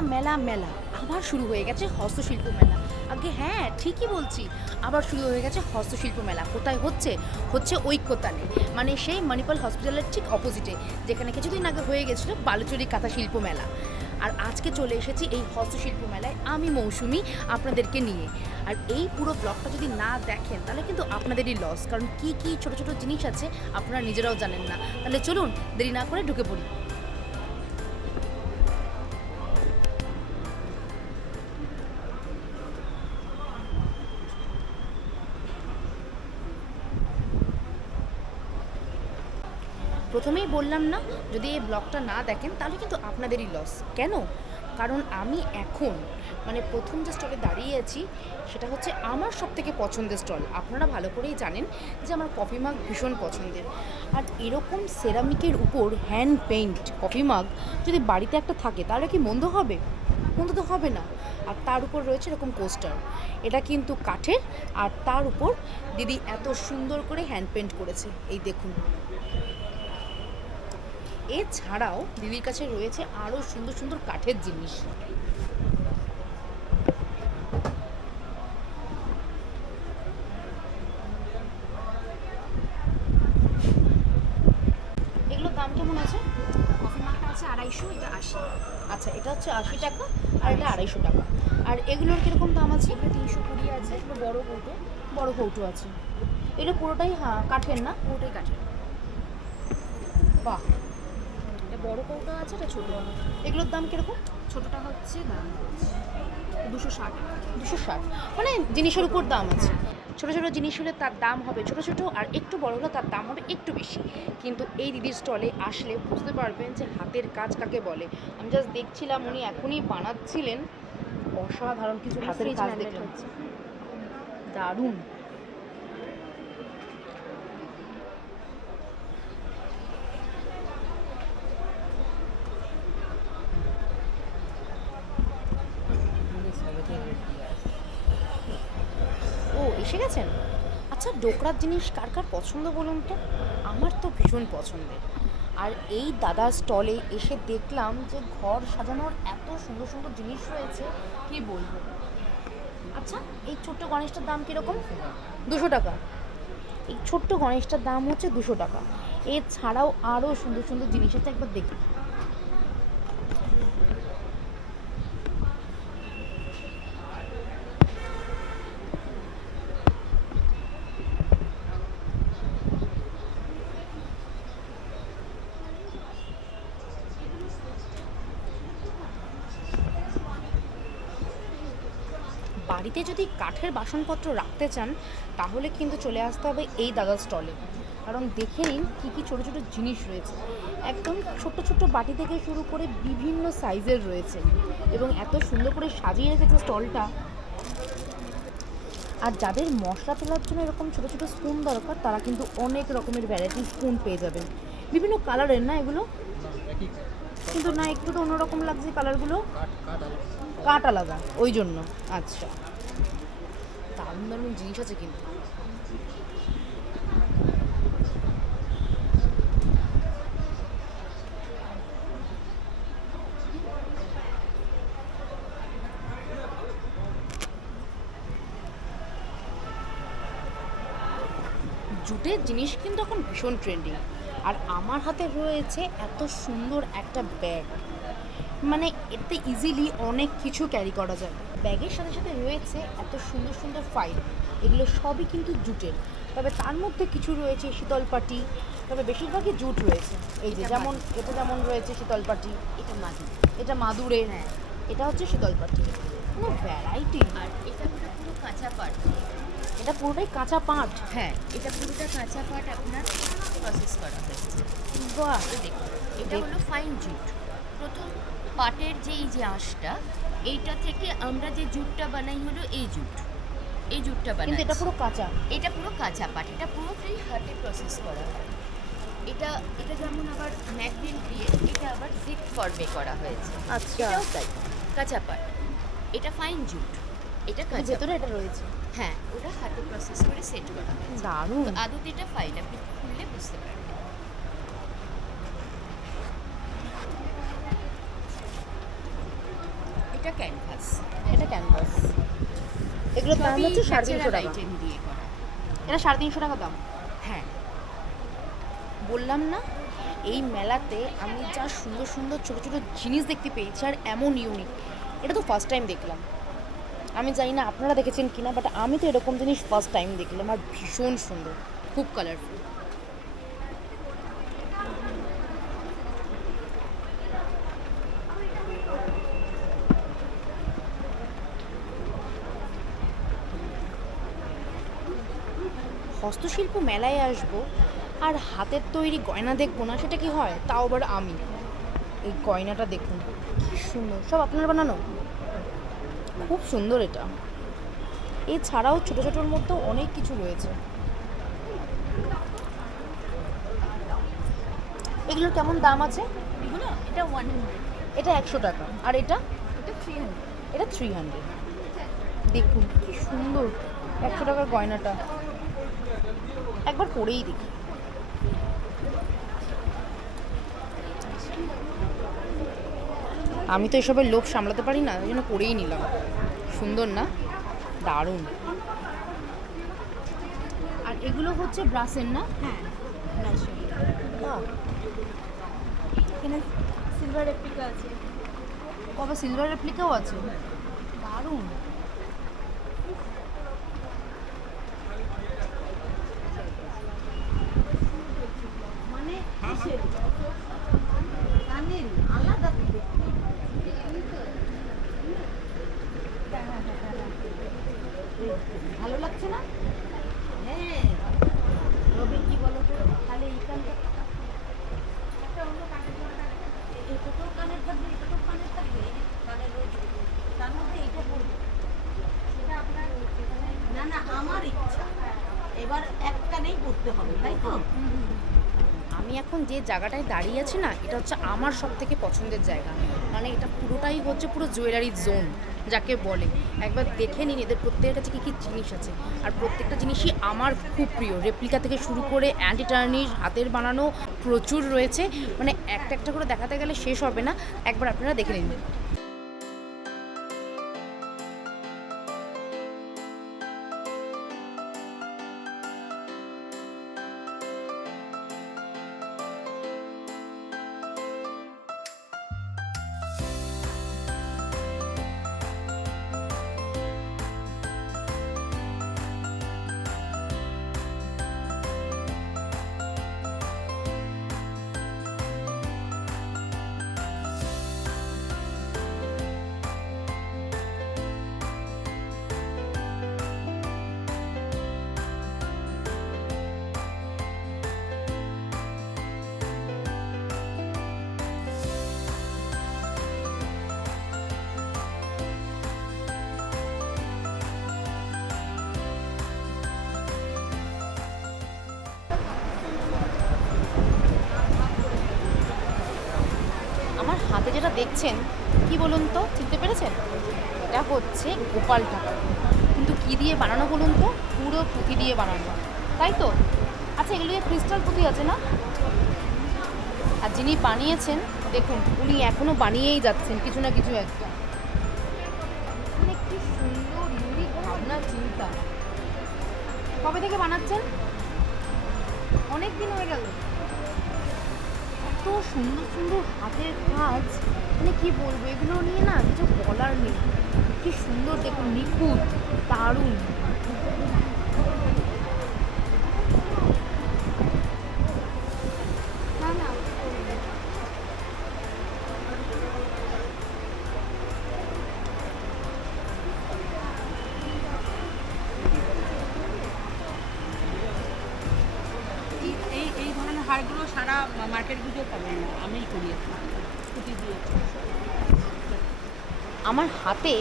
মেলা মেলা। আবার শুরু হয়ে গেছে হস্তশিল্প মেলা। আগে হ্যাঁ ঠিকই বলছি। আবার শুরু হয়ে গেছে হস্তশিল্প মেলা। কোথায় হচ্ছে? হচ্ছে ঐক্যতানে। মানে সেই মণিপাল হসপিটালের ঠিক অপোজিটে যেখানে কিছুদিন আগে হয়ে গেছিল বালুচুরি কাঁথা শিল্প মেলা। আর আজকে চলে এসেছি এই হস্তশিল্প মেলায় আমি, মৌসুমি, আপনাদেরকে নিয়ে। আর এই পুরো ব্লগটা যদি না দেখেন, তাহলে কিন্তু আপনাদেরই লস কারণ কি কি ছোট ছোট জিনিস আছে, আপনারা নিজেরাও জানেন না। তাহলে চলুন, দেরি না করে ঢুকে পড়ি। প্রথমেই বললাম না, যদি এই ব্লগটা না দেখেন, তাহলে কিন্তু আপনাদেরই লস কেন? কারণ আমি এখন মানে প্রথম যে স্টলে দাঁড়িয়ে আছি, সেটা হচ্ছে আমার সব থেকে পছন্দের স্টল আপনারা ভালো করেই জানেন যে আমার কফি মাগ ভীষণ পছন্দের। আর এরকম সেরামিকের উপর হ্যান্ড পেইন্ট কফি মাগ যদি বাড়িতে একটা থাকে, তাহলে কি মন্দ হবে? মন্দ তো হবে না। আর তার উপর রয়েছে এরকম কোস্টার এটা কিন্তু কাঠের, আর তার উপর দিদি এত সুন্দর করে হ্যান্ড পেন্ট করেছে। এই দেখুন। এছাড়াও দিদির কাছে রয়েছে আরও সুন্দর সুন্দর কাঠের জিনিস। এগুলোর দাম কেমন আছে? কফি মাগটা আছে আড়াইশো এটা আশি। আচ্ছা এটা হচ্ছে আশি টাকা আর এটা আড়াইশো টাকা। আর এগুলোর কীরকম দাম আছে? এগুলো তিনশো কুড়ি আছে এগুলো বড় কৌটো। বড় কৌটো আছে। এটা পুরোটাই হ্যাঁ কাঠের না? পুরোটাই কাঠের। বাহ! এটা বড় কৌটা আছে এটা ছোটো। এগুলোর দাম কীরকম? ছোটোটা হচ্ছে দাম দুশো ষাট। দুশো ষাট। মানে জিনিসের উপর দাম আছে। ছোটো ছোটো জিনিস হলে তার দাম হবে ছোটো ছোটো আর একটু বড় হলে তার দাম হবে একটু বেশি। কিন্তু এই দিদির স্টলে আসলে বুঝতে পারবেন যে হাতের কাজ কাকে বলে। আমি জাস্ট দেখছিলাম উনি এখনই বানাচ্ছিলেন। অসাধারণ কিছু হাতের কাজ দেখলাম দারুণ ও এসে গেছেন আচ্ছা ডোকরার জিনিস কার কার পছন্দ বলুন তো? আমার তো ভীষণ পছন্দের। আর এই দাদার স্টলে এসে দেখলাম যে ঘর সাজানোর এত সুন্দর সুন্দর জিনিস রয়েছে, কি বলব? আচ্ছা এই ছোট্ট গণেশটার দাম কীরকম? দুশো টাকা। এই ছোট্ট গণেশটার দাম হচ্ছে দুশো টাকা। এছাড়াও আরও সুন্দর সুন্দর জিনিস আছে একবার দেখি। বাড়িতে যদি কাঠের বাসনপত্র রাখতে চান, তাহলে কিন্তু চলে আসতে হবে এই দাদার স্টলে কারণ দেখে নিন কী কী ছোটো ছোটো জিনিস রয়েছে। একদম ছোট্ট ছোট্ট বাটি থেকে শুরু করে বিভিন্ন সাইজের রয়েছে। এবং এত সুন্দর করে সাজিয়ে রেখেছে স্টলটা আর যাদের মশলা তোলার জন্য এরকম ছোটো ছোটো স্পুন দরকার, তারা কিন্তু অনেক রকমের ভ্যারাইটি স্পুন পেয়ে যাবেন। বিভিন্ন কালারের না এগুলো? কিন্তু না, একটু তো অন্যরকম লাগছে কালারগুলো কাঠ আলাদা। ওই জন্য। আচ্ছা। দারুণ দারুণ জিনিস আছে কিন্তু জুটের জিনিস কিন্তু এখন ভীষণ ট্রেন্ডিং। আর আমার হাতে রয়েছে এত সুন্দর একটা ব্যাগ। মানে এতে ইজিলি অনেক কিছু ক্যারি করা যায় ব্যাগের সাথে সাথে রয়েছে এত সুন্দর সুন্দর ফাইল এগুলো সবই কিন্তু জুটের। তবে তার মধ্যে কিছু রয়েছে শীতলপাটি তবে বেশিরভাগই জুট রয়েছে। এই যে যেমন এটা যেমন রয়েছে শীতলপাটি এটা মাদি। এটা মাদুরের হ্যাঁ। এটা হচ্ছে শীতলপাটি। মানে ভ্যারাইটি আর এটা পুরো পুরো কাঁচা পাট এটা পুরোটাই কাঁচা পাট হ্যাঁ এটা পুরোটা কাঁচা পাট আপনার প্রসেস করা হয়েছে। বাহ! দেখুন এটা হলো ফাইন জুট। প্রথম পাটের যে এই যে আঁশটা এইটা থেকে আমরা যে জুটটা বানাই হলো এই জুট। এই জুটটা বানাই। কিন্তু এটা পুরো কাঁচা। এটা পুরো কাঁচা পাট এটা পুরোটাই হাতে প্রসেস করা হয়। এটা এটা যেমন আবার ম্যাকবিল দিয়ে এটা আবার জিপ ফর্মে করা হয়েছে। আচ্ছা। তাই। কাঁচা পাট এটা ফাইন জুট। এটা কাঁচা ভেতরে এটা রয়েছে। হ্যাঁ ওটা হাতে প্রসেস করে সেট করা হয়েছে। দারুণ। আদতে এটা ফাইল আপনি খুললে বুঝতে পারবেন। এটা ক্যানভাস এটা ক্যানভাস এগুলোর দাম হচ্ছে সাড়ে তিনশো টাকা। আইটেম দিয়ে করা। এটা সাড়ে তিনশো টাকা দাম। হ্যাঁ। বললাম না এই মেলাতে আমি যা সুন্দর সুন্দর ছোটো ছোটো জিনিস দেখতে পেয়েছি আর এমন ইউনিক এটা তো ফার্স্ট টাইম দেখলাম। আমি জানি না আপনারা দেখেছেন কিনা বাট আমি তো এরকম জিনিস ফার্স্ট টাইম দেখলাম আর ভীষণ সুন্দর। খুব কালারফুল হস্তশিল্প মেলায় আসব আর হাতের তৈরি গয়না দেখব না সেটা কি হয়? তাও আবার আমি। এই গয়নাটা দেখুন কি সুন্দর। সব আপনার বানানো? খুব সুন্দর এটা। এছাড়াও ছোটো ছোটোর মধ্যেও অনেক কিছু রয়েছে। এগুলোর কেমন দাম আছে? এগুলো এটা ওয়ান হান্ড্রেড এটা একশো টাকা। আর এটা? এটা থ্রি হান্ড্রেড এটা থ্রি হান্ড্রেড দেখুন কি সুন্দর। একশো টাকার গয়নাটা। একবার পরেই দেখি। আমি তো এসবের লোভ সামলাতে পারি না ওই জন্য পরেই নিলাম। সুন্দর না? দারুণ। আর এগুলো হচ্ছে ব্রাসের না? হ্যাঁ এখানে সিলভার রেপ্লিকা আছে। কবে সিলভার রেপ্লিকাও আছে? দারুণ মানে কিসের কানের আলাদা দেখতে না? হ্যাঁ। রবিন কি বলো তো তাহলে এইখানটা একটা অন্য কানের এটাতেও কানের থাকবে এটাতেও কানের থাকবে কানের রোজ তার মধ্যে এইটা পড়বে। সেটা আপনার না না আমার ইচ্ছা। এবার এক কানেই পড়তে হবে তাই তো? আমি এখন যে জায়গাটায় দাঁড়িয়ে আছি না এটা হচ্ছে আমার সব থেকে পছন্দের জায়গা। মানে এটা পুরোটাই হচ্ছে পুরো জুয়েলারি জোন। যাকে বলে। একবার দেখে নিন এদের প্রত্যেকের কাছে কী কী জিনিস আছে। আর প্রত্যেকটা জিনিসই আমার খুব প্রিয়। রেপ্লিকা থেকে শুরু করে অ্যান্টি টার্নিশ হাতের বানানো প্রচুর রয়েছে। মানে একটা একটা করে দেখাতে গেলে শেষ হবে না। একবার আপনারা দেখে নিন। যেটা দেখছেন, কি বলুন তো? চিনতে পেরেছেন? এটা হচ্ছে গোপাল ঠাকুর। কিন্তু কি দিয়ে বানানো বলুন তো? পুরো পুঁথি দিয়ে বানানো। তাই তো? আচ্ছা এগুলো ক্রিস্টাল পুঁথি আছে না? আর যিনি বানিয়েছেন, দেখুন, উনি এখনও বানিয়েই যাচ্ছেন, কিছু না কিছু একটা। মানে সুন্দর চিন্তা। কবে থেকে বানাচ্ছেন? অনেক দিন হয়ে গেল। এত সুন্দর সুন্দর হাতের কাজ মানে কি বলব, এগুলো নিয়ে না কিছু বলার নেই। কি সুন্দর দেখুন, নিখুঁত, দারুণ। হারগুলো সারা মার্কেটগুলো পাবেন না আমিই করিয়েছি পুঁতি দিয়ে। আমার হাতে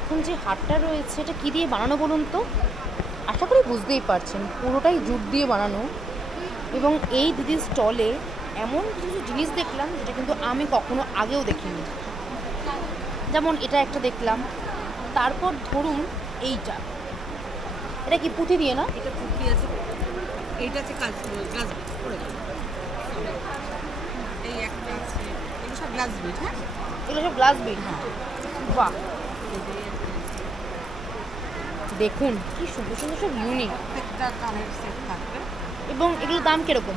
এখন যে হারটা রয়েছে এটা কী দিয়ে বানানো বলুন তো? আশা করি বুঝতেই পারছেন পুরোটাই জুট দিয়ে বানানো। এবং এই দিদির স্টলে এমন কিছু কিছু জিনিস দেখলাম যেটা কিন্তু আমি কখনো আগেও দেখিনি। যেমন এটা একটা দেখলাম। তারপর ধরুন এইটা। এটা কি পুঁথি দিয়ে না? এটা পুঁতি আছে। এইটা আছে কাজ পড়ে গেল এই একটা আছে। এগুলো সব গ্লাস বিট হ্যাঁ? এগুলো সব গ্লাস বিট বাহ। দেখুন কি সুন্দর সুন্দর সব ইউনিক কানের সেট থাকবে। এবং এগুলোর দাম কীরকম?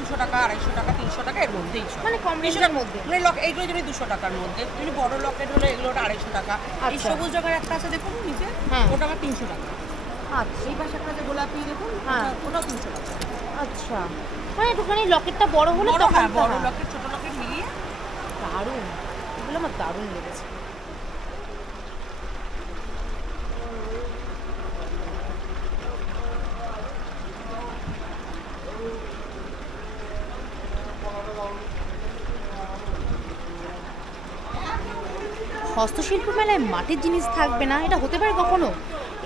দুশো টাকা আড়াইশো টাকা তিনশো টাকা এর মধ্যেই মানে কম মধ্যে। মানে লক এইগুলো যদি দুশো টাকার মধ্যে যদি বড় লকেট হলে এগুলো ওটা আড়াইশো টাকা। এই আচ্ছা। সবুজ জায়গার একটা আছে দেখুন নিচে হ্যাঁ। ওটা আমার তিনশো টাকা। আচ্ছা। এই পাশে একটা যে গোলাপি দেখুন হ্যাঁ। ওটা- ওটাও তিনশো টাকা। আচ্ছা। মানে একটুখানি লকেটটা বড় হলে বড় তখন হ্যাঁ বড়। লকেট ছোট লকেট মিলিয়ে। দারুণ। এগুলো আমার দারুণ লেগেছে। হস্তশিল্প মেলায় মাটির জিনিস থাকবে না এটা হতে পারে কখনো?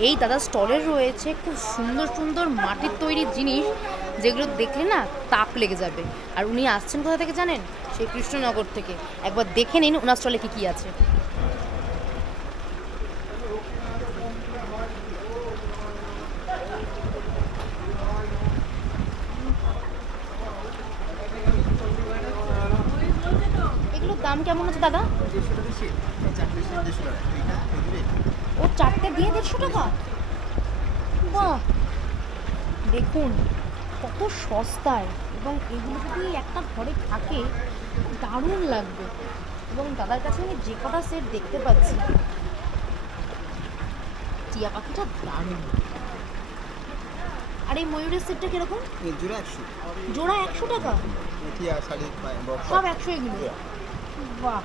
এই দাদা স্টলের রয়েছে খুব সুন্দর সুন্দর মাটির তৈরি জিনিস। যেগুলো দেখলে না তাপ লেগে যাবে। আর উনি আসছেন কোথা থেকে জানেন? সেই কৃষ্ণনগর থেকে। একবার দেখে নিন ওনার স্টলে কী কী আছে। এগুলোর দাম কেমন আছে দাদা? ও চারটে দিয়ে দেড়শো টাকা? বাহ! দেখুন। কত সস্তায় এবং এগুলো যদি একটা ঘরে থাকে দারুণ লাগবে। এবং দাদার কাছে আমি যে কটা সেট দেখতে পাচ্ছি টিয়া পাখিটা দারুণ। আর এই ময়ূরের সেটটা কীরকম? জোড়া একশো। জোড়া একশো টাকা? সব একশো এগুলো বাহ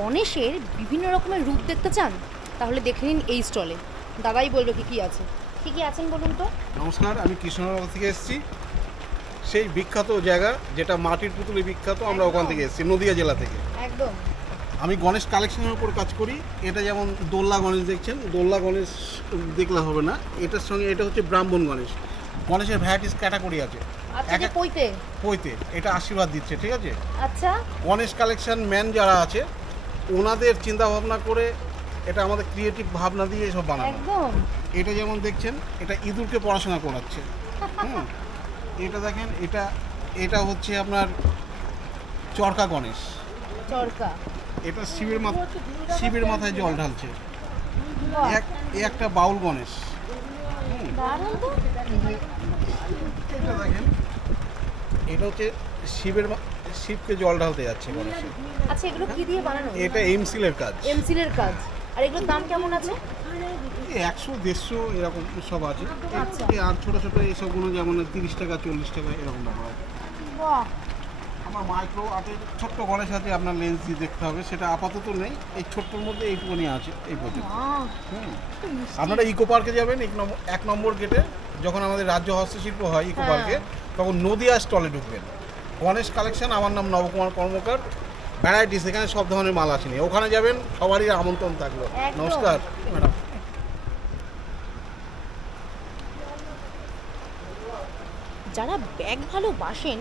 গণেশের বিভিন্ন রকমের রূপ দেখতে চান? তাহলে দেখে নিন এই স্টলে। দাদাই বলবে কি কি আছে। কি কি আছেন বলুন তো? নমস্কার আমি কৃষ্ণনগর থেকে এসেছি। সেই বিখ্যাত জায়গা যেটা মাটির পুতুলে বিখ্যাত আমরা ওখান থেকে এসেছি নদিয়া জেলা থেকে। একদম। আমি গণেশ কালেকশনের উপর কাজ করি। এটা যেমন দোল্লা গণেশ দেখছেন দোল্লা গণেশ দেখলে হবে না। এটার সঙ্গে এটা হচ্ছে ব্রাহ্মণ গণেশ। গণেশের ভ্যারাইটিস ক্যাটাগরি আছে। আচ্ছা পইতে পইতে এটা আশীর্বাদ দিচ্ছে ঠিক আছে? আচ্ছা। গণেশ কালেকশন ম্যান যারা আছে ওনাদের চিন্তা ভাবনা করে এটা আমাদের ক্রিয়েটিভ ভাবনা দিয়ে এসব বানানো। একদম। এটা যেমন দেখছেন এটা ইঁদুরকে পড়াশোনা করাচ্ছে। হুম। এটা দেখেন এটা এটা হচ্ছে আপনার চরকা গণেশ। চরকা। এটা শিবের মাথা শিবের মাথায় জল ঢালছে। এক একটা বাউল গণেশ। এটা দেখেন এটা হচ্ছে শিবের মা- শিবকে জল ঢালতে যাচ্ছে গণেশ আচ্ছা এগুলো কি দিয়ে বানানো এটা এমসিলের কাজ। এমসিলের কাজ। আর এগুলোর দাম কেমন আছে? একশো দেড়শো এরকম সব আছে। আচ্ছা। আর ছোটো ছোটো এইসবগুলো যেমন তিরিশ টাকা চল্লিশ টাকা এরকম ব্যাপার আছে বাহ। আমার মাইক্রো আর্টের ছোট্ট গণেশ আছে আপনার লেন্স দিয়ে দেখতে হবে সেটা আপাতত নেই। এই ছোট্টর মধ্যে এইটুকুনি আছে এই পর্যন্ত। আপনারা ইকো পার্কে যাবেন এক নম্বর এক নম্বর গেটে যখন আমাদের রাজ্য হস্তশিল্প হয় ইকো হ্যাঁ। পার্কে তখন নদিয়া স্টলে ঢুকবেন। গণেশ কালেকশন। আমার নাম নবকুমার কর্মকার। ভ্যারাইটিস এখানে সব ধরনের মাল আসেনি। ওখানে যাবেন সবারই আমন্ত্রণ থাকল। নমস্কার ম্যাডাম। যারা ব্যাগ ভালোবাসেন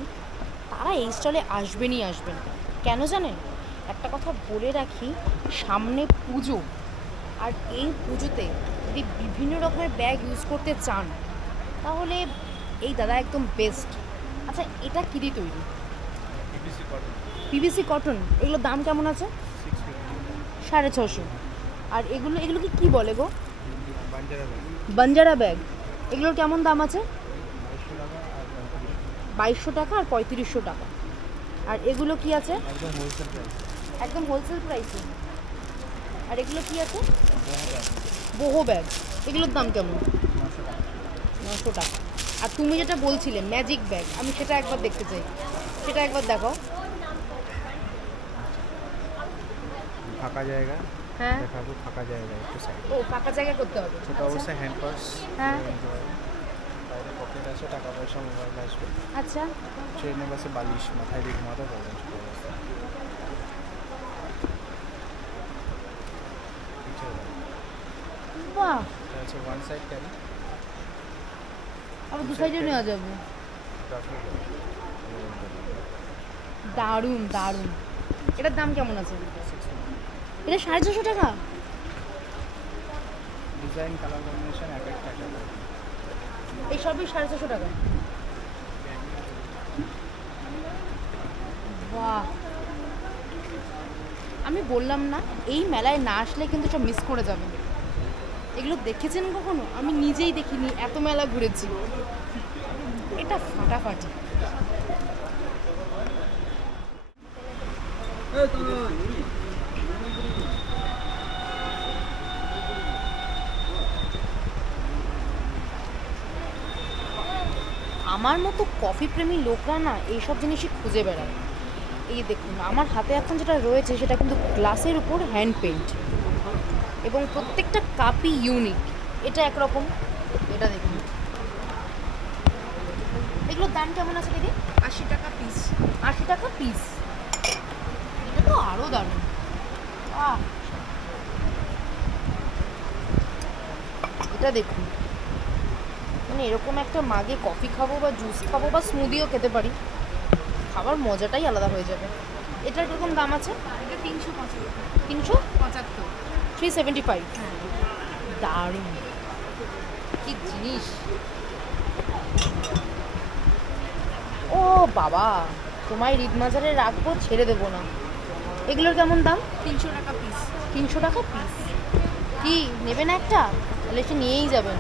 তারা এই স্টলে আসবেনই আসবেন। কেন জানেন? একটা কথা বলে রাখি সামনে পুজো। আর এই পুজোতে যদি বিভিন্ন রকমের ব্যাগ ইউজ করতে চান তাহলে এই দাদা একদম বেস্ট আচ্ছা এটা কী দিয়ে তৈরি? পিভিসি কটন এগুলোর দাম কেমন আছে? সাড়ে ছশো। আর এগুলো এগুলোকে কি বলে গো? বাঞ্জারা ব্যাগ এগুলোর কেমন দাম আছে? বাইশশো টাকা আর পঁয়ত্রিশশো। টাকা আর এগুলো কি আছে? একদম হোলসেল প্রাইসে আর এগুলো কি আছে? বহু ব্যাগ এগুলোর দাম কেমন? নশো টাকা। আর তুমি যেটা বলছিলে ম্যাজিক ব্যাগ আমি সেটা একবার দেখতে চাই। সেটা একবার দেখো ফাঁকা জায়গা। হ্যাঁ। দেখাবো ফাঁকা জায়গা একটু সাইড ও ফাঁকা জায়গা করতে হবে। আচ্ছা, অবস্থায় হ্যান্ড পার্স হ্যাঁ। বাইরে পকেট আছে টাকা পয়সা মোবাইল আসবে। আচ্ছা। ট্রেনে বাসে বালিশ মাথায় দিয়ে ঘুমাতে পারবেন। বাহ। হচ্ছে ওয়ান সাইড ক্যারি আবার দু সাইডে নেওয়া যাবে। দারুণ দারুণ। এটার দাম কেমন আছে? এটা সাড়ে ছশো টাকা। ডিজাইন কালার কম্বিনেশন এক এক টাকা। এই সবই সাড়ে চারশো টাকা। বাহ। আমি বললাম না এই মেলায় না আসলে কিন্তু সব মিস করে যাবেন এগুলো দেখেছেন কখনো? আমি নিজেই দেখিনি, এত মেলা ঘুরেছি। এটা ফাটাফাটি। আমার মতো কফি প্রেমী লোকরা না এইসব জিনিসই খুঁজে বেড়ায়। এই দেখুন, আমার হাতে এখন যেটা রয়েছে সেটা কিন্তু গ্লাসের উপর হ্যান্ড পেন্ট এবং প্রত্যেকটা কাপই ইউনিক এটা একরকম। এটা দেখুন। এগুলোর দাম কেমন আছে দিদি? আশি টাকা পিস আশি টাকা পিস এটা তো আরও দারুণ। এটা দেখুন। মানে এরকম একটা মাগে কফি খাব বা জুস খাব বা স্মুদিও খেতে পারি। খাবার মজাটাই আলাদা হয়ে যাবে। এটার কীরকম দাম আছে? এটা তিনশো পঁচাত্তর। তিনশো? পঁচাত্তর। থ্রি সেভেন্টি ফাইভ দারুণ। কি জিনিস। ও বাবা তোমায় রিদমাজারে রাখব ছেড়ে দেবো না। এগুলোর কেমন দাম? তিনশো টাকা পিস তিনশো টাকা পিস কি নেবেন একটা? তাহলে সে নিয়েই যাবেন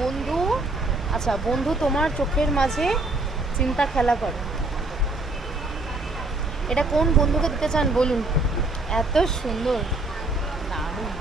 বন্ধু আচ্ছা বন্ধু তোমার চোখের মাঝে চিন্তা খেলা করে। এটা কোন বন্ধুকে দিতে চান বলুন। এত সুন্দর দারুণ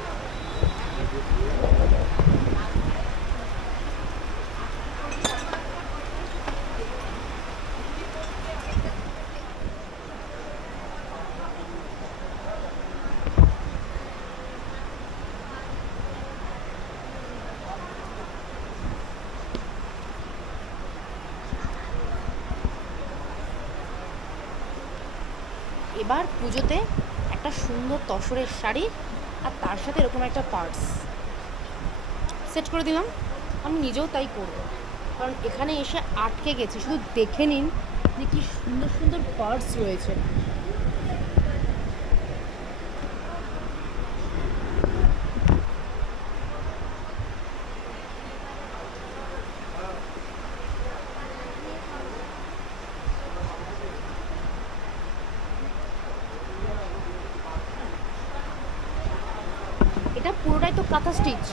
এবার পুজোতে একটা সুন্দর তসরের শাড়ি আর তার সাথে এরকম একটা পার্স। সেট করে দিলাম। আমি নিজেও তাই করব। কারণ এখানে এসে আটকে গেছি। শুধু দেখে নিন যে কী সুন্দর সুন্দর পার্স রয়েছে এটা পুরোটাই তো কাঁথা স্টিচ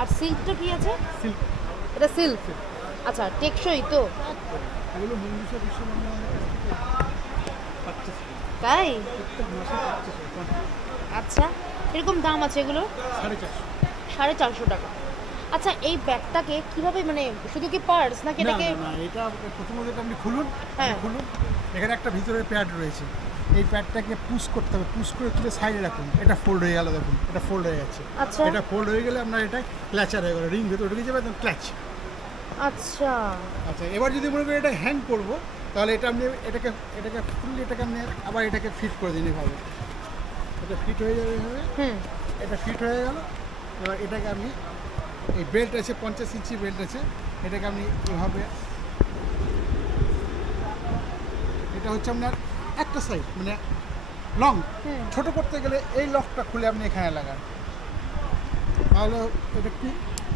আর সিল্কটা কি আছে সিল্ক এটা সিল্ক আচ্ছা টেকসই তো। তাই? আচ্ছা এরকম দাম আছে এগুলো? সাড়ে চারশো টাকা। আচ্ছা এই ব্যাগটাকে কীভাবে মানে শুধু কি পার্স নাকি না এটাকে এটা প্রথমত আপনি খুলুন হ্যাঁ। খুলুন। এখানে একটা ভিতরে প্যাড রয়েছে। এই প্যাডটাকে পুশ করতে হবে। পুশ করে তুলে সাইডে রাখুন। এটা ফোল্ড হয়ে গেল দেখুন। এটা ফোল্ড হয়ে যাচ্ছে। আচ্ছা। এটা ফোল্ড হয়ে গেলে আপনার এটা ক্ল্যাচার হয়ে গেল। রিং ভেতরে ঢুকে যাবে একদম ক্ল্যাচ। আচ্ছা। আচ্ছা এবার যদি মনে করি এটা হ্যাং করব তাহলে এটা আপনি এটাকে এটাকে ফুললি এটাকে আপনি আবার এটাকে ফিট করে দিন এভাবে। এটা ফিট হয়ে যাবে এভাবে। হুম। এটা ফিট হয়ে গেল। এবার এটাকে আপনি এই বেল্ট আছে পঞ্চাশ ইঞ্চি বেল্ট আছে এটাকে আপনি এভাবে এটা হচ্ছে আপনার একটা সাইড মানে লং ছোট করতে গেলে এই লকটা খুলে আপনি এখানে লাগান। তাহলে এটা কি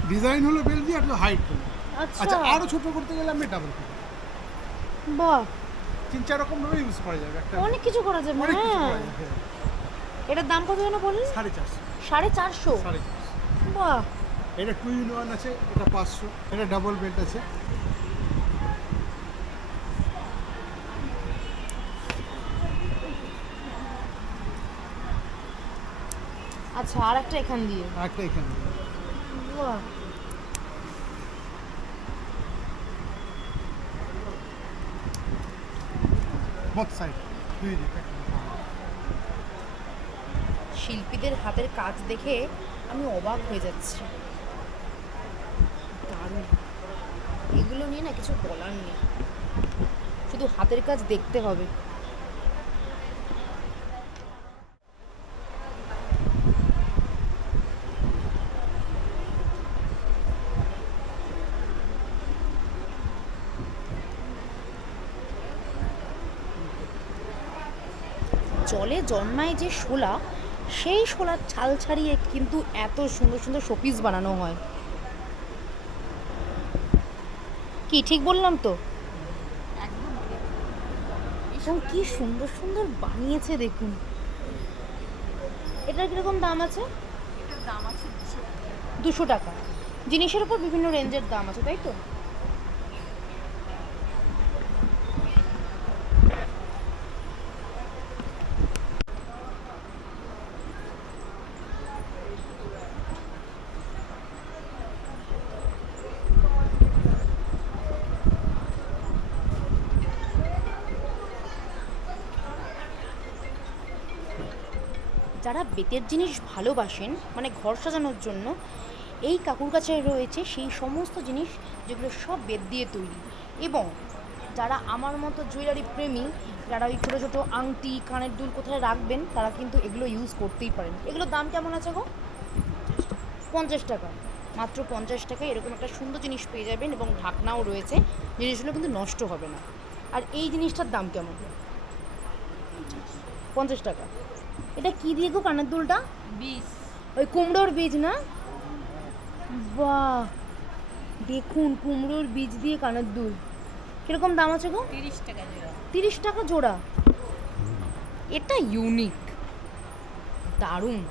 ডিজাইন হলো বেল্ট দিয়ে আর হাইট হলো? আচ্ছা। আচ্ছা আরও ছোট করতে গেলে আপনি ডাবল করবেন বাহ। তিন চার রকম ভাবে ইউজ করা যাবে একটা। অনেক কিছু করা যাবে হ্যাঁ। হ্যাঁ। এটার দাম কত যেন বললেন? সাড়ে চারশো। সাড়ে চারশো? বাহ। এটা টু ইন ওয়ান আছে এটা পাঁচশো এটা ডাবল বেল্ট আছে। আচ্ছা আর একটা এখান দিয়ে। আর একটা এখানে বাহ। বোথ সাইড দুই দিক শিল্পীদের হাতের কাজ দেখে আমি অবাক হয়ে যাচ্ছি। দারুণ। এগুলো নিয়ে না কিছু বলার নেই। শুধু হাতের কাজ দেখতে হবে। জলে জন্মায় যে শোলা সেই শোলার ছাল ছাড়িয়ে কিন্তু এত সুন্দর সুন্দর শোপিস বানানো হয়। কি ঠিক বললাম তো? এবং কি সুন্দর সুন্দর বানিয়েছে দেখুন। এটার কীরকম দাম আছে? দাম আছে দুশো টাকা। জিনিসের উপর বিভিন্ন রেঞ্জের দাম আছে তাই তো? যারা বেতের জিনিস ভালোবাসেন মানে ঘর সাজানোর জন্য, এই কাকুর কাছে রয়েছে সেই সমস্ত জিনিস যেগুলো সব বেত দিয়ে তৈরি। এবং যারা আমার মতো জুয়েলারি প্রেমী, যারা ওই ছোটো ছোটো আংটি, কানের দুল কোথায় রাখবেন, তারা কিন্তু এগুলো ইউজ করতেই পারেন। এগুলোর দাম কেমন আছে গো? পঞ্চাশ টাকা। মাত্র পঞ্চাশ টাকায় এরকম একটা সুন্দর জিনিস পেয়ে যাবেন এবং ঢাকনাও রয়েছে। জিনিসগুলো কিন্তু নষ্ট হবে না। আর এই জিনিসটার দাম কেমন? পঞ্চাশ টাকা। এটা কি দিয়ে গো কানের দুলটা? বীজ। ওই কুমড়োর বীজ না? বাহ! দেখুন কুমড়োর বীজ দিয়ে কানের দুল। কীরকম দাম আছে গো? তিরিশ টাকা জোড়া। তিরিশ টাকা জোড়া? এটা ইউনিক দারুণ।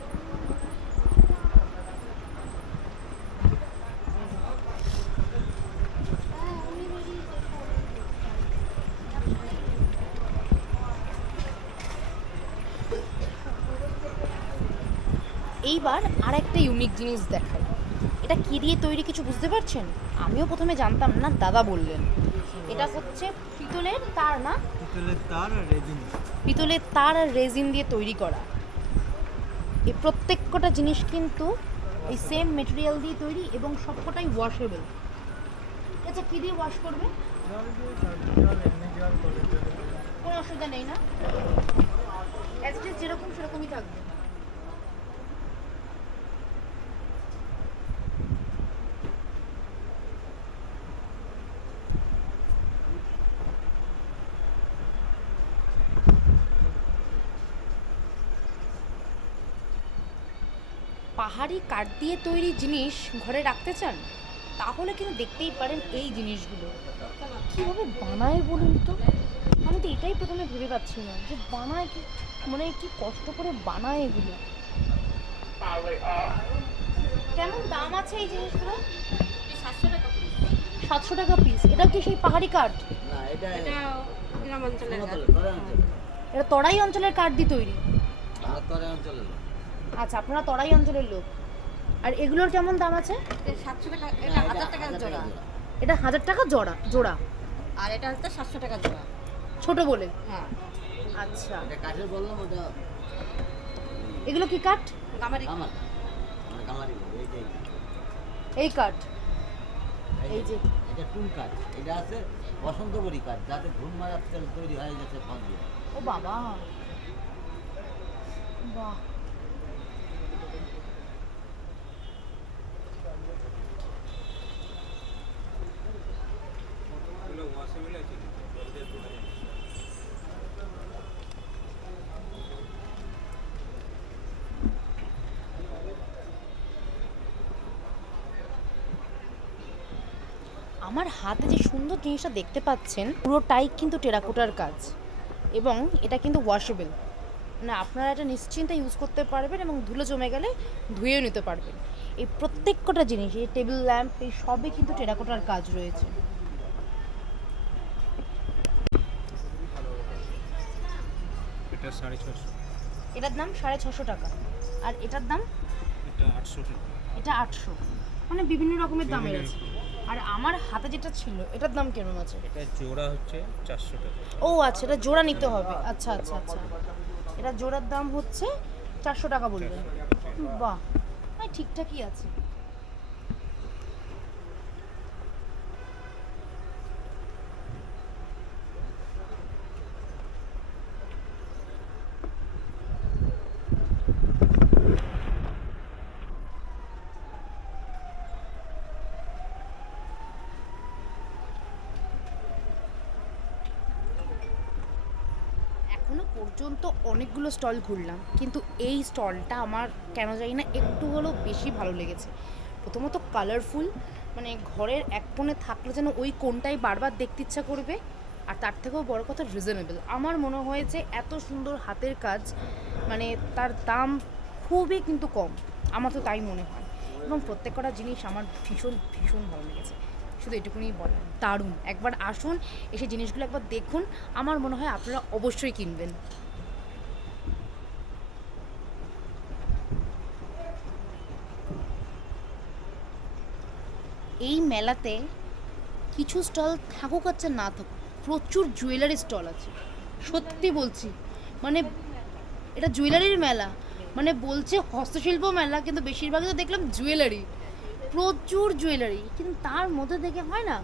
এইবার আর একটা ইউনিক জিনিস দেখাই। এটা কি দিয়ে তৈরি কিছু বুঝতে পারছেন? আমিও প্রথমে জানতাম না দাদা বললেন। এটা হচ্ছে পিতলের তার না? পিতলের তার আর রেজিন। পিতলের তার আর রেজিন দিয়ে তৈরি করা। এই প্রত্যেকটা জিনিস কিন্তু এই সেম মেটেরিয়াল দিয়ে তৈরি এবং সবকটাই ওয়াশেবল আচ্ছা কী দিয়ে ওয়াশ করবে? কোনো অসুবিধা নেই না? অ্যাজ যেরকম সেরকমই থাকবে। পাহাড়ি কাঠ দিয়ে তৈরি জিনিস ঘরে রাখতে চান তাহলে কিন্তু দেখতেই পারেন এই জিনিসগুলো। কীভাবে বানায় বলুন তো? আমি তো এটাই প্রথমে ভেবে পাচ্ছি না যে বানায় কি মানে কি কষ্ট করে বানায় এগুলো? কেমন দাম আছে এই জিনিসগুলো? সাতশো টাকা পিস সাতশো টাকা পিস এটা কি সেই পাহাড়ি কাঠ? এটা অঞ্চলের তরাই অঞ্চলের কাঠ দিয়ে তৈরি। আমরা তরে অঞ্চলে না। আচ্ছা আপনারা তরাই অঞ্চলের লোক। আর এগুলোর কেমন দাম আছে? এটা সাতশো টাকা এটা এটা হাজার টাকার জোড়া। এটা হাজার টাকা জোড়া জোড়া। আর এটা হচ্ছে সাতশো টাকা জোড়া। ছোট বলে? হ্যাঁ। আচ্ছা। এটা কাঠের বললাম ওটা এগুলো কি কাঠ? গামারি। কামারি বলি, এই কাঠ এই এই যে। যে। এটা টুল কাঠ। এটা আছে বসন্তবরী কাঠ যাতে ঘুম মারার তেল তৈরি হয়ে গেছে ফল দিয়ে। ও বাবা। বাহ। আমার হাতে যে সুন্দর জিনিসটা দেখতে পাচ্ছেন পুরোটাই কিন্তু টেরাকোটার কাজ এবং এটা কিন্তু ওয়াশেবল মানে আপনারা এটা নিশ্চিন্তে ইউজ করতে পারবেন এবং ধুলো জমে গেলে ধুয়েও নিতে পারবেন। এই প্রত্যেকটা জিনিস এই টেবিল ল্যাম্প এই সবই কিন্তু টেরাকোটার কাজ রয়েছে। এটা সাড়ে ছশো এটার দাম সাড়ে ছশো টাকা। আর এটার দাম? এটা আটশো এটা আটশো। মানে বিভিন্ন রকমের দামের আছে। আর আমার হাতে যেটা ছিল এটার দাম কেমন আছে? এটা জোড়া হচ্ছে চারশো টাকা। ও আচ্ছা এটা জোড়া নিতে হবে। আচ্ছা আচ্ছা আচ্ছা। এটা জোড়ার দাম হচ্ছে চারশো টাকা বললেন। বাহ ঠিকঠাকই আছে এখন এখনও পর্যন্ত অনেকগুলো স্টল ঘুরলাম, কিন্তু এই স্টলটা আমার কেন জানি না একটু হলেও বেশি ভালো লেগেছে। প্রথমত কালারফুল মানে ঘরের এক কোণে থাকলে যেন ওই কোণটাই বারবার দেখতে ইচ্ছা করবে, আর তার থেকেও বড় কথা রিজনেবল আমার মনে হয়েছে এত সুন্দর হাতের কাজ মানে তার দাম খুবই কিন্তু কম, আমার তো তাই মনে হয়। এবং প্রত্যেকটা জিনিস আমার ভীষণ ভীষণ ভালো লেগেছে। শুধু এটুকুনি বলার, দারুণ। একবার আসুন, এসে জিনিসগুলো একবার দেখুন, আমার মনে হয় আপনারা অবশ্যই কিনবেন। এই মেলাতে কিছু স্টল থাকুক চা না থাকুক প্রচুর জুয়েলারি স্টল আছে। সত্যি বলছি মানে এটা জুয়েলারির মেলা মানে বলছে হস্তশিল্প মেলা কিন্তু বেশিরভাগই তো দেখলাম জুয়েলারি প্রচুর জুয়েলারি কিন্তু তার মধ্যে থেকে হয় না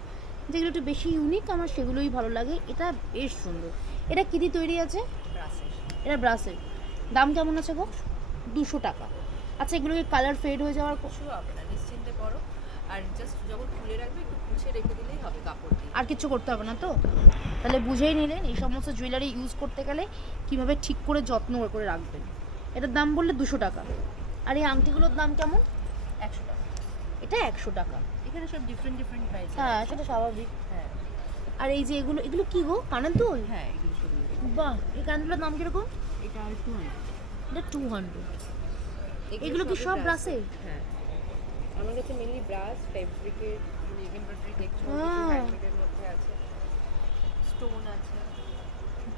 যেগুলো একটু বেশি ইউনিক আমার সেগুলোই ভালো লাগে এটা বেশ সুন্দর। এটা কী দিয়ে তৈরি আছে? এটা ব্রাসের দাম কেমন আছে গো? দুশো টাকা। আচ্ছা এগুলো কালার ফেড হয়ে যাওয়ার ক- কিছু নিশ্চিন্তে করো। আর জাস্ট যখন খুলে রাখবে একটু রেখে দিলেই হবে কাপড় দিয়ে আর কিছু করতে হবে না তো? তাহলে বুঝেই নিলেন এই সমস্ত জুয়েলারি ইউজ করতে গেলে কীভাবে ঠিক করে যত্ন করে রাখবেন। এটার দাম বললে দুশো টাকা। আর এই আংটিগুলোর দাম কেমন? একশো টাকা। এটা একশো টাকা। এখানে সব ডিফারেন্ট ডিফারেন্ট প্রাইস হ্যাঁ সেটা স্বাভাবিক। হ্যাঁ। আর এই যে এগুলো এগুলো কি গো? কানের দুল? হ্যাঁ এগুলো সব বাহ এই কানগুলোর দাম কীরকম? এটা টু এটা টু হান্ড্রেড এগুলো কি সব ব্রাসের আমার কাছে মেনলি ব্রাশ ফেব্রিকের। হ্যান্ডমেডের মধ্যে আছে। স্টোন আছে।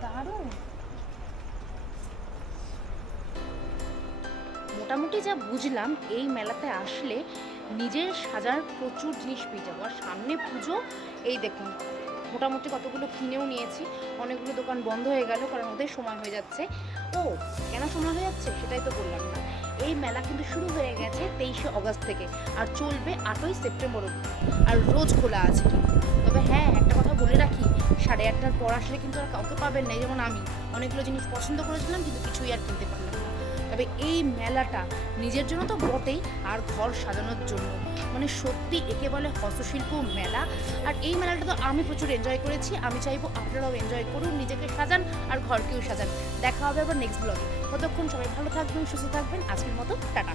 দারুণ। মোটামুটি যা বুঝলাম এই মেলাতে আসলে নিজের সাজার প্রচুর জিনিস পেয়ে যাব। আর সামনে পুজো এই দেখুন মোটামুটি কতগুলো কিনেও নিয়েছি। অনেকগুলো দোকান বন্ধ হয়ে গেল কারণ ওদের সময় হয়ে যাচ্ছে। ও কেন সময় হয়ে যাচ্ছে? সেটাই তো বললাম না। এই মেলা কিন্তু শুরু হয়ে গেছে তেইশে অগস্ট থেকে আর চলবে আটই সেপ্টেম্বর অবধি। আর রোজ খোলা আছে। কিন্তু তবে হ্যাঁ একটা কথা বলে রাখি, সাড়ে আটটার পর আসলে কিন্তু আর কাউকে পাবেন না। যেমন আমি, অনেকগুলো জিনিস পছন্দ করেছিলাম কিন্তু কিছুই আর কিনতে না তবে এই মেলাটা নিজের জন্য তো বটেই আর ঘর সাজানোর জন্য। মানে সত্যি একে বলে হস্তশিল্প মেলা। আর এই মেলাটা তো আমি প্রচুর এনজয় করেছি। আমি চাইব আপনারাও এনজয় করুন, নিজেকে সাজান আর ঘরকেও সাজান। দেখা হবে আবার নেক্সট ব্লগে ততক্ষণ সবাই ভালো থাকবেন, সুস্থ থাকবেন। আজকের মতো টাটা।